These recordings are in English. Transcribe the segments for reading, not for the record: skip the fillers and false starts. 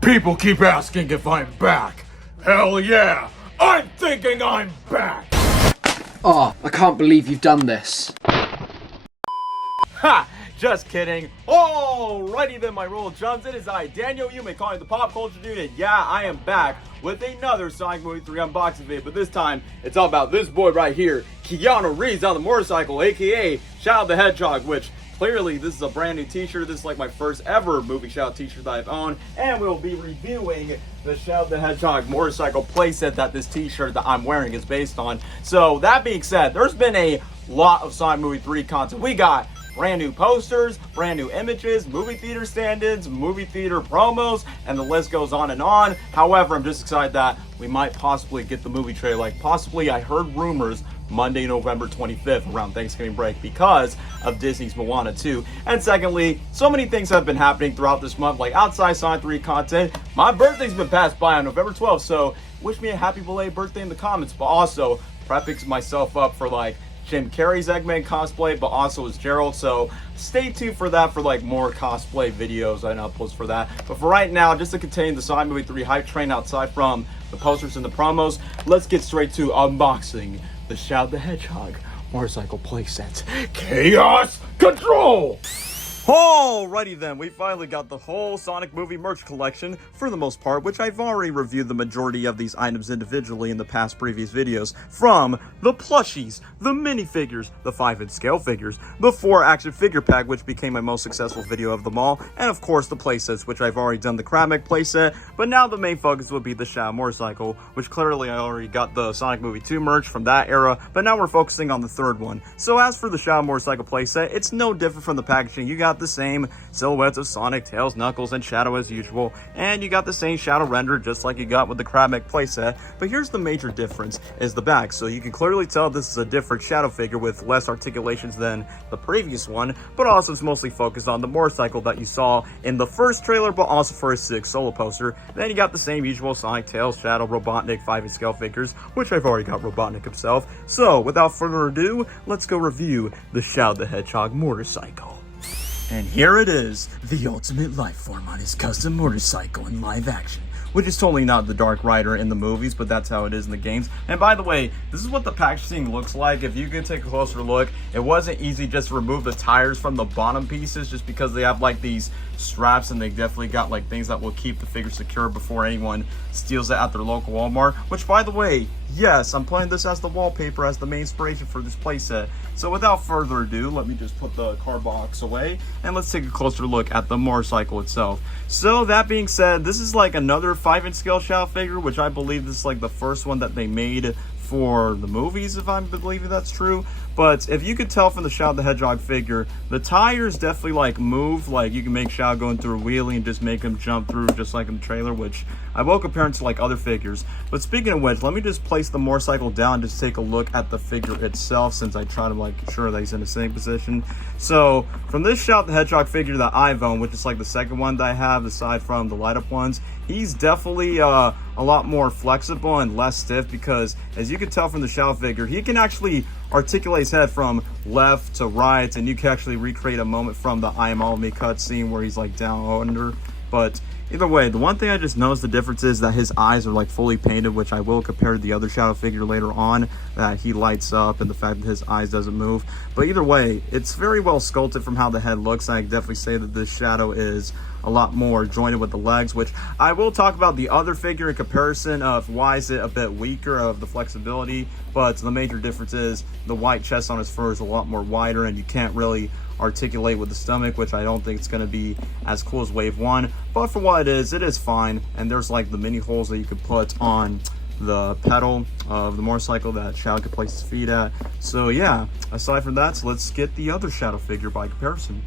People keep asking if I'm back. Hell yeah, I'm thinking I'm back. Oh, I can't believe you've done this. Ha! Just kidding. Alrighty then, my royal chums. It is I, Daniel. You may call me the Pop Culture Dude, and yeah, I am back with another Sonic Movie 3 unboxing video. But this time, it's all about this boy right here, Keanu Reeves on the motorcycle, aka Shadow the Hedgehog, which clearly this is a brand new t-shirt. This is like my first ever movie Shadow t-shirt that I've owned, and we'll be reviewing the Shadow the Hedgehog motorcycle playset that this t-shirt that I'm wearing is based on. So that being said, there's been a lot of Sonic Movie 3 content. We got brand new posters, brand new images, movie theater stand-ins, movie theater promos, and the list goes on and on. However, I'm just excited that we might possibly get the movie trailer. Like possibly, I heard rumors Monday, November 25th around Thanksgiving break because of Disney's Moana 2. And secondly, so many things have been happening throughout this month, like outside Sonic 3 content. My birthday's been passed by on November 12th, so wish me a happy belated birthday in the comments. But also, prepping myself up for like Jim Carrey's Eggman cosplay, but also as Gerald, so stay tuned for that for like more cosplay videos and uploads for that. But for right now, just to continue the Sonic Movie 3 hype train outside from the posters and the promos, let's get straight to unboxing the Shadow the Hedgehog motorcycle playset. Chaos Control! Alrighty then, we finally got the whole Sonic movie merch collection for the most part, which I've already reviewed the majority of these items individually in the past previous videos, from the plushies, the minifigures, the 5-inch scale figures, the 4 action figure pack, which became my most successful video of them all, and of course the playsets, which I've already done the Mech playset, but now the main focus would be the Shadow motorcycle, which clearly I already got the Sonic Movie 2 merch from that era, but now we're focusing on the third one. So as for the Shadow motorcycle playset, it's no different from the packaging. You got the same silhouettes of Sonic, Tails, Knuckles, and Shadow as usual, and you got the same Shadow render just like you got with the Mech playset. But here's the major difference, is the back. So you can clearly tell this is a different Shadow figure with less articulations than the previous one, but also it's mostly focused on the motorcycle that you saw in the first trailer, but also for his 6 solo poster. Then you got the same usual Sonic, Tails, Shadow, Robotnik 5-inch scale figures, which I've already got Robotnik himself. So without further ado, let's go review the Shadow the Hedgehog motorcycle. And here it is, the ultimate life form on his custom motorcycle in live action, which is totally not the Dark Rider in the movies, but that's how it is in the games. And by the way, this is what the packaging looks like. If you can take a closer look, it wasn't easy just to remove the tires from the bottom pieces just because they have like these straps, and they definitely got like things that will keep the figure secure before anyone steals it at their local Walmart. Which, by the way, yes, I'm putting this as the wallpaper, as the main inspiration for this playset. So without further ado, let me just put the card box away and let's take a closer look at the motorcycle itself. So that being said, this is like another 5-inch scale Shadow figure, which I believe this is like the first one that they made for the movies, if I'm believing that's true. But if you could tell from the Shadow the Hedgehog figure, the tires definitely like move, like you can make Shadow go through a wheelie and just make him jump through just like in the trailer, which I will compare it to like other figures. But speaking of which, let me just place the motorcycle down and just take a look at the figure itself, since I try to like ensure that he's in the same position. So from this Shadow the Hedgehog figure that I've owned, which is like the second one that I have aside from the light up ones, he's definitely a lot more flexible and less stiff, because as you can tell from the Shadow figure, he can actually articulate his head from left to right, and you can actually recreate a moment from the I Am All of Me cutscene where he's like down under. But either way, the one thing I just noticed the difference is that his eyes are like fully painted, which I will compare to the other Shadow figure later on, that he lights up, and the fact that his eyes doesn't move. But either way, it's very well sculpted from how the head looks, and I can definitely say that this Shadow is a lot more jointed with the legs, which I will talk about the other figure in comparison of why is it a bit weaker of the flexibility. But the major difference is the white chest on his fur is a lot more wider, and you can't really articulate with the stomach, which I don't think it's going to be as cool as Wave 1. But for what it is fine. And there's like the mini holes that you could put on the pedal of the motorcycle that Shadow could place his feet at. So yeah, aside from that, so let's get the other Shadow figure by comparison.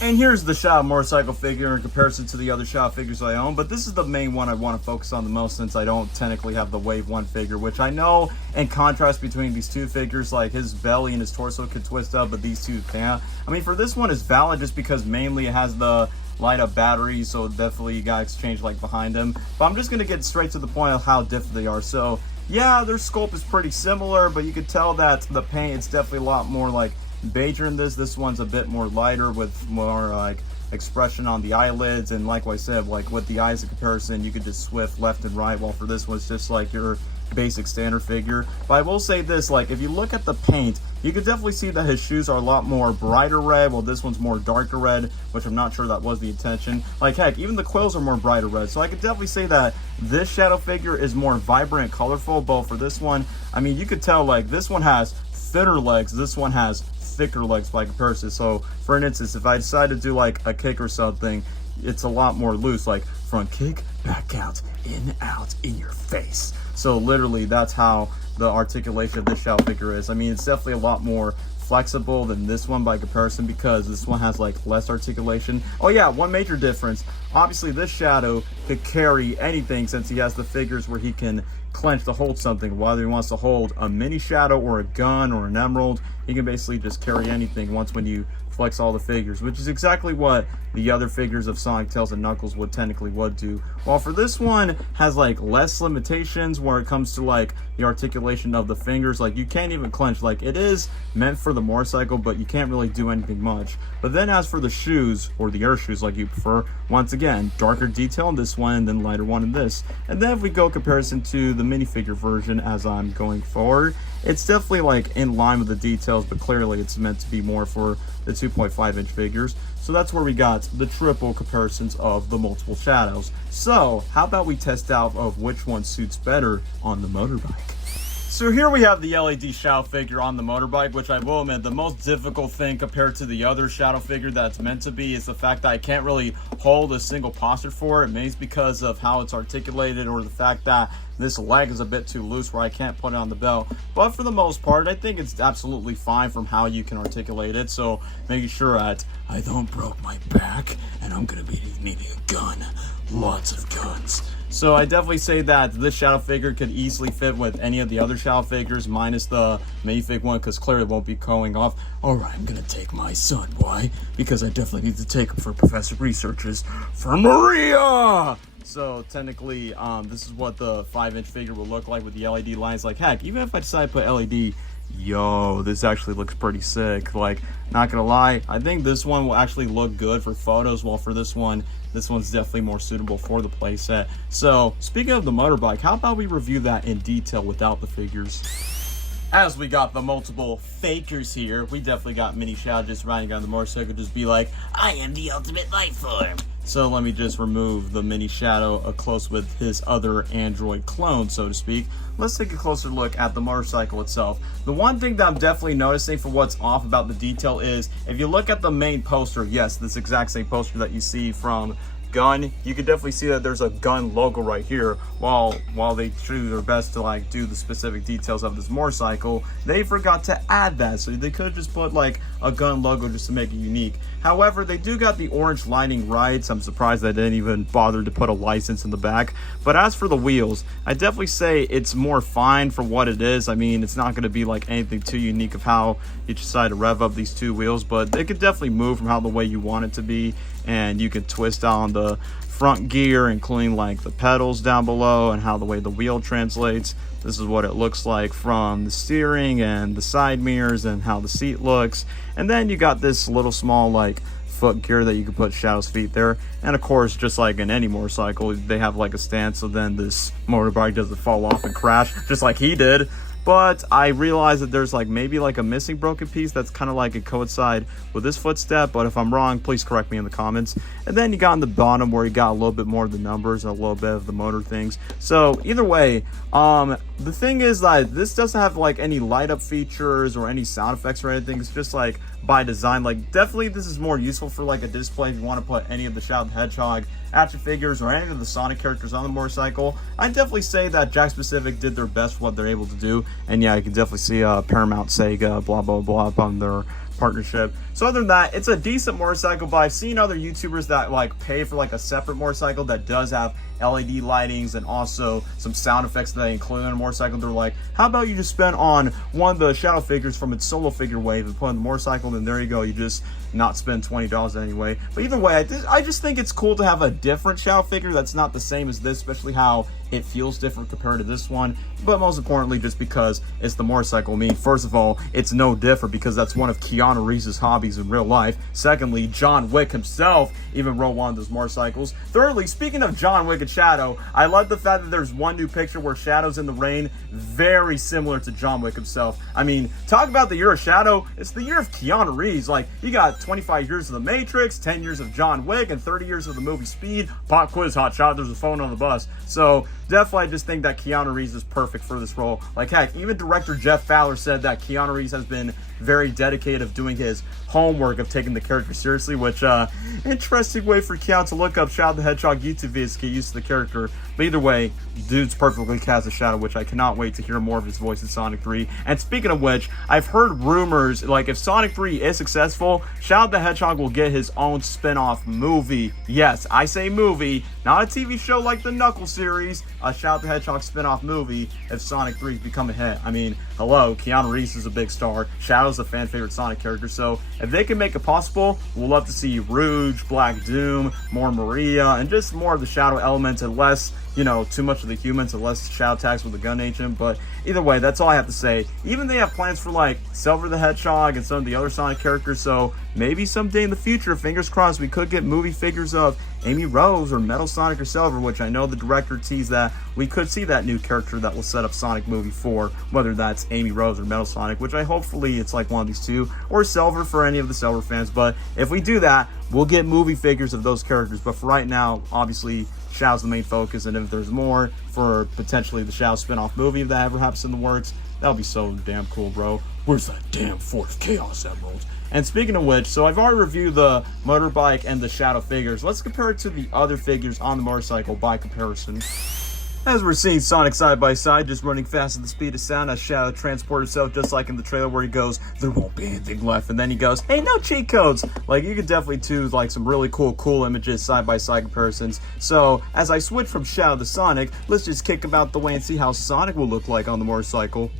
And here's the Shadow motorcycle figure in comparison to the other Shadow figures I own, but this is the main one I want to focus on the most, since I don't technically have the Wave 1 figure, which I know in contrast between these two figures, like his belly and his torso could twist up, but these two can't. I mean, for this one is valid just because mainly it has the light up batteries, so definitely you gotta exchange like behind them. But I'm just gonna get straight to the point of how different they are. So yeah, their sculpt is pretty similar, but you could tell that the paint, it's definitely a lot more like beiger in this. This one's a bit more lighter with more like expression on the eyelids, and like I said, like with the eyes in comparison, you could just swift left and right, while for this one it's just like your basic standard figure. But I will say this, like if you look at the paint, you can definitely see that his shoes are a lot more brighter red, while this one's more darker red, which I'm not sure that was the intention. Like heck, even the quills are more brighter red, so I could definitely say that this shadow figure is more vibrant, colorful. But for this one, I mean, you could tell like this one has thinner legs, this one has thicker legs by comparison. So for instance, if I decide to do like a kick or something, it's a lot more loose, like front kick, back out, in your face. So literally that's how the articulation of this shadow figure is. I mean, it's definitely a lot more flexible than this one by comparison, because this one has like less articulation. Oh yeah, one major difference, obviously this shadow could carry anything, since he has the figures where he can clench to hold something. Whether he wants to hold a mini shadow or a gun or an emerald, he can basically just carry anything once when you flex all the figures, which is exactly what the other figures of Sonic, Tails, and Knuckles would do. While for this one has like less limitations where it comes to like the articulation of the fingers. Like you can't even clench, like it is meant for the motorcycle, but you can't really do anything much. But then as for the shoes, or the air shoes like you prefer, once again, darker detail in this one and then lighter one in this. And then if we go comparison to the minifigure version as I'm going forward, it's definitely like in line with the details, but clearly it's meant to be more for the 2.5-inch figures. So that's where we got the triple comparisons of the multiple shadows. So how about we test out of which one suits better on the motorbike? So here we have the LED shadow figure on the motorbike, which I will admit, the most difficult thing compared to the other shadow figure that's meant to be is the fact that I can't really hold a single posture for it. Maybe it's because of how it's articulated, or the fact that this leg is a bit too loose where I can't put it on the belt. But for the most part, I think it's absolutely fine from how you can articulate it. So making sure that I don't broke my back and I'm gonna be needing a gun, lots of guns. So I definitely say that this shadow figure could easily fit with any of the other shadow figures, minus the minifig one, because clearly it won't be going off. Alright, I'm gonna take my son. Why? Because I definitely need to take him for professor researches for Maria! So technically, this is what the 5-inch figure will look like with the LED lines. Like heck, even if I decide to put LED, yo, this actually looks pretty sick. Like, not gonna lie, I think this one will actually look good for photos, while for this one's definitely more suitable for the playset. So speaking of the motorbike, how about we review that in detail without the figures? As we got the multiple fakers here, we definitely got Mini Shadow just riding on the motorcycle, just be like, I am the ultimate life form. So let me just remove the Mini Shadow close with his other android clone, so to speak. Let's take a closer look at the motorcycle itself. The one thing that I'm definitely noticing for what's off about the detail is, if you look at the main poster, yes, this exact same poster that you see from Gun, you can definitely see that there's a Gun logo right here. While they do their best to like do the specific details of this motorcycle, they forgot to add that. So they could have just put like a Gun logo just to make it unique. However, they do got the orange lining rights. I'm surprised they didn't even bother to put a license in the back. But as for the wheels, I definitely say it's more fine for what it is. I mean, it's not going to be like anything too unique of how you decide to rev up these two wheels, but they could definitely move from how the way you want it to be. And you can twist on the front gear, including like the pedals down below and how the way the wheel translates. This is what it looks like from the steering and the side mirrors and how the seat looks. And then you got this little small like foot gear that you can put Shadow's feet there. And of course, just like in any motorcycle, they have like a stand so then this motorbike doesn't fall off and crash just like he did. But I realized that there's like maybe like a missing broken piece that's kind of like a coincide with this footstep, but if I'm wrong, please correct me in the comments. And then you got on the bottom where you got a little bit more of the numbers and a little bit of the motor things. So either way, the thing is that this doesn't have like any light up features or any sound effects or anything. It's just like by design. Like definitely this is more useful for like a display if you want to put any of the Shadow the Hedgehog action figures or any of the Sonic characters on the motorcycle. I'd definitely say that JAKKS Pacific did their best for what they're able to do. And yeah, you can definitely see Paramount, Sega, blah, blah, blah on their partnership. So other than that, it's a decent motorcycle, but I've seen other YouTubers that like pay for like a separate motorcycle that does have LED lightings and also some sound effects that they include in a motorcycle. They're like, how about you just spend on one of the Shadow figures from its solo figure wave and put on the motorcycle, and then there you go, you just not spend $20 anyway. But either way, I just think it's cool to have a different Shadow figure that's not the same as this, especially how it feels different compared to this one. But most importantly, just because it's the motorcycle. I mean, first of all, it's no different because that's one of Keanu Reeves' hobbies in real life. Secondly, John Wick himself even rode one of those motorcycles. Thirdly, speaking of John Wick and Shadow, I love the fact that there's one new picture where Shadow's in the rain, very similar to John Wick himself. I mean, talk about the year of Shadow. It's the year of Keanu Reeves. Like, you got 25 years of The Matrix, 10 years of John Wick, and 30 years of the movie Speed. Pop quiz, hot shot, there's a phone on the bus. So definitely I just think that Keanu Reeves is perfect for this role. Like, heck, even director Jeff Fowler said that Keanu Reeves has been very dedicated of doing his homework of taking the character seriously, which interesting way for Keanu to look up Shadow the Hedgehog YouTube videos to get used to the character. But either way, dude's perfectly cast as Shadow, which I cannot wait to hear more of his voice in Sonic 3. And speaking of which, I've heard rumors, like, if Sonic 3 is successful, Shadow the Hedgehog will get his own spin-off movie. Yes, I say movie, not a TV show like the Knuckles series, a Shadow the Hedgehog spin-off movie if Sonic 3's become a hit. I mean, hello, Keanu Reeves is a big star, Shadow's a fan favorite Sonic character, so if they can make it possible, we'll love to see Rouge, Black Doom, more Maria, and just more of the Shadow elements and less, you know, too much of the humans and less Shadow attacks with the gun agent. But either way, that's all I have to say. Even they have plans for like Silver the Hedgehog and some of the other Sonic characters, so maybe someday in the future, fingers crossed, we could get movie figures of Amy Rose or Metal Sonic or Silver, which I know the director teased that we could see that new character that will set up Sonic movie 4, whether that's Amy Rose or Metal Sonic, which I hopefully it's like one of these two, or Silver for any of the Silver fans. But if we do that, we'll get movie figures of those characters. But for right now, obviously, Shadow's the main focus, and if there's more for potentially the Shadow spin-off movie, if that ever happens in the works, that'll be so damn cool, bro. Where's that damn fourth Chaos Emerald? And speaking of which, so I've already reviewed the Motorbike and the Shadow figures. Let's compare it to the other figures on the motorcycle by comparison. As we're seeing Sonic side by side, just running fast at the speed of sound as Shadow transports himself, just like in the trailer where he goes, there won't be anything left, and then he goes, hey, no cheat codes. Like, you could definitely do like some really cool images side by side comparisons. So as I switch from Shadow to Sonic, let's just kick about the way and see how Sonic will look like on the motorcycle.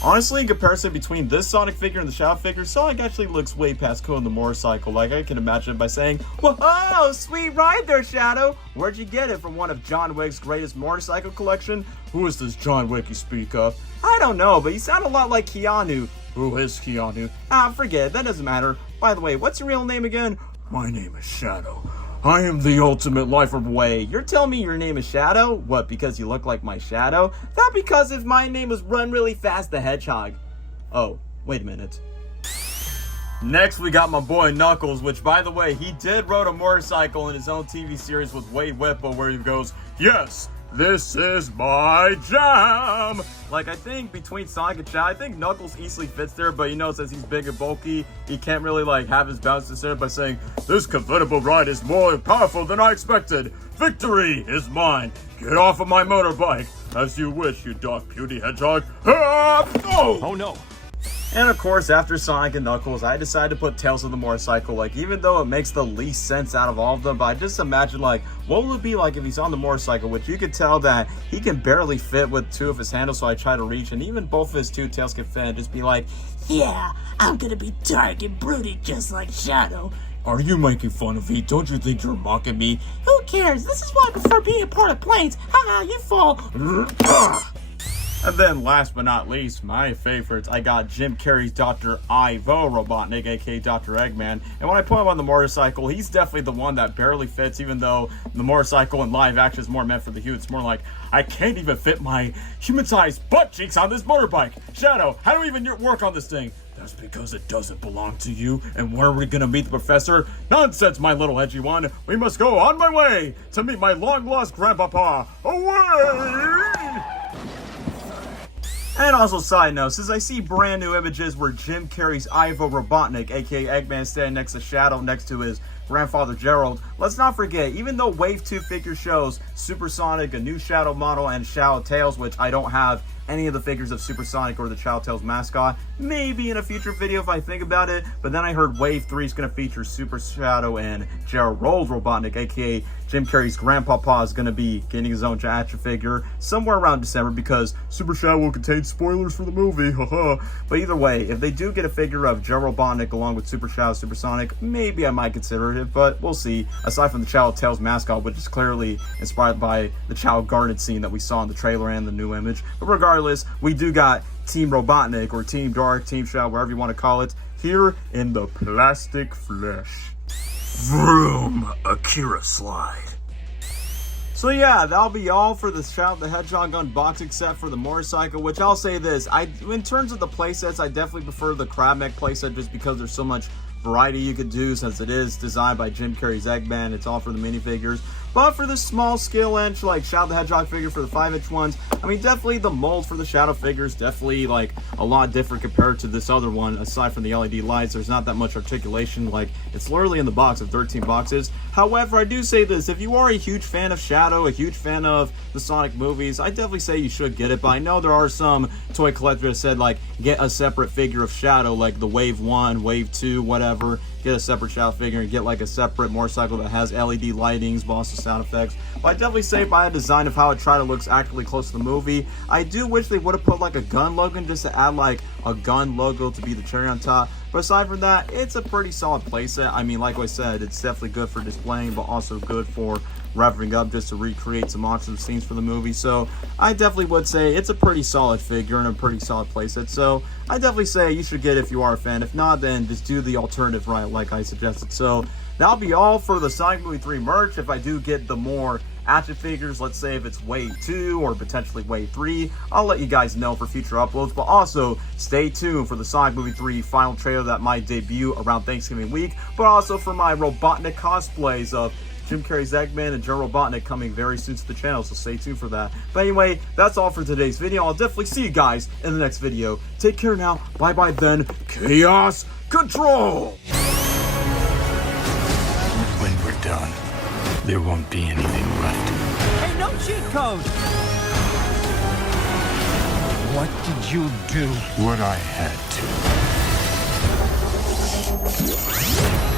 Honestly, in comparison between this Sonic figure and the Shadow figure, Sonic actually looks way past cool on the motorcycle. Like, I can imagine by saying, whoa, sweet ride there, Shadow. Where'd you get it? From one of John Wick's greatest motorcycle collection? Who is this John Wick you speak of? I don't know, but you sound a lot like Keanu. Who is Keanu? Forget it, that doesn't matter. By the way, what's your real name again? My name is Shadow. I am the ultimate lifer. Wait, you're telling me your name is Shadow? What, because you look like my shadow? Not because if my name was Run Really Fast the Hedgehog. Oh, wait a minute. Next, we got my boy Knuckles, which, by the way, he did ride a motorcycle in his own TV series with Wade Whipple, where he goes, yes, this is my jam. Like, I think between Sonic and Shadow, I think Knuckles easily fits there, but you know, since he's big and bulky, he can't really like have his balance instead by saying, this convertible ride is more powerful than I expected. Victory is mine. Get off of my motorbike. As you wish, you dark beauty hedgehog. Oh no. And of course, after Sonic and Knuckles, I decided to put Tails on the motorcycle. Like, even though it makes the least sense out of all of them, but I just imagine, like, what will it be like if he's on the motorcycle, which you could tell that he can barely fit with two of his handles, so I try to reach, and even both of his two tails can fit, and just be like, yeah, I'm gonna be dark and broody just like Shadow. Are you making fun of me? Don't you think you're mocking me? Who cares? This is why I prefer being a part of planes. Haha, you fall. And then last but not least, my favorites, I got Jim Carrey's Dr. Ivo Robotnik, aka Dr. Eggman. And when I put him on the motorcycle, he's definitely the one that barely fits, even though the motorcycle in live action is more meant for the human. It's more like, I can't even fit my human-sized butt cheeks on this motorbike. Shadow, how do we even work on this thing? That's because it doesn't belong to you. And where are we gonna meet the professor? Nonsense, my little edgy one. We must go on my way to meet my long-lost grandpapa. Away! And also, side note, since I see brand new images where Jim Carrey's Ivo Robotnik, aka Eggman, standing next to Shadow next to his grandfather Gerald, let's not forget, even though Wave 2 figure shows Supersonic, a new Shadow model, and Shadow Tails, which I don't have any of the figures of Supersonic or the Child Tales mascot. Maybe in a future video if I think about it. But then I heard Wave 3 is going to feature Super Shadow and Gerald Rolls Robotnik, aka Jim Carrey's grandpapa, is going to be getting his own action figure somewhere around December, because Super Shadow will contain spoilers for the movie, haha. But either way, if they do get a figure of Gerald Robotnik along with Super Shadow, Supersonic, maybe I might consider it, but we'll see. Aside from the Child Tales mascot, which is clearly inspired by the Child Garden scene that we saw in the trailer and the new image. But regardless, we do got Team Robotnik, or Team Dark, Team Shadow, wherever you want to call it, here in the plastic flesh. Vroom, Akira slide. So yeah, that'll be all for the Shadow the Hedgehog unboxing set for the motorcycle, which I'll say this, in terms of the playsets, I definitely prefer the Crab Mech playset just because there's so much variety you could do, since it is designed by Jim Carrey's Eggman. It's all for the minifigures. But for the small scale inch, like Shadow the Hedgehog figure for the 5-inch ones, I mean, definitely the molds for the Shadow figures, definitely like a lot different compared to this other one. Aside from the LED lights, there's not that much articulation. Like, it's literally in the box of 13 boxes. However, I do say this, if you are a huge fan of Shadow, a huge fan of the Sonic movies, I definitely say you should get it. But I know there are some toy collectors that said, like, get a separate figure of Shadow, like the Wave 1, Wave 2, whatever. Get a separate Shadow figure and get like a separate motorcycle that has LED lightings, but also sound effects. But I definitely say by the design of how it tried, it looks actually close to the movie. I do wish they would have put like a gun logo just to add like a gun logo to be the cherry on top. But aside from that, it's a pretty solid playset. I mean, like I said, it's definitely good for displaying, but also good for revving up just to recreate some awesome scenes for the movie. So I definitely would say it's a pretty solid figure and a pretty solid playset. So I definitely say you should get it if you are a fan. If not, then just do the alternative right like I suggested. So that'll be all for the Sonic Movie 3 merch. If I do get the more action figures, let's say if it's Wave 2 or potentially Wave 3, I'll let you guys know for future uploads. But also stay tuned for the Sonic Movie 3 final trailer that might debut around Thanksgiving week, but also for my Robotnik cosplays of Jim Carrey's Eggman and Gerald Robotnik coming very soon to the channel, so stay tuned for that. But anyway, that's all for today's video. I'll definitely see you guys in the next video. Take care now. Bye bye then. Chaos Control! When we're done, there won't be anything left. Hey, no cheat code! What did you do? What I had to.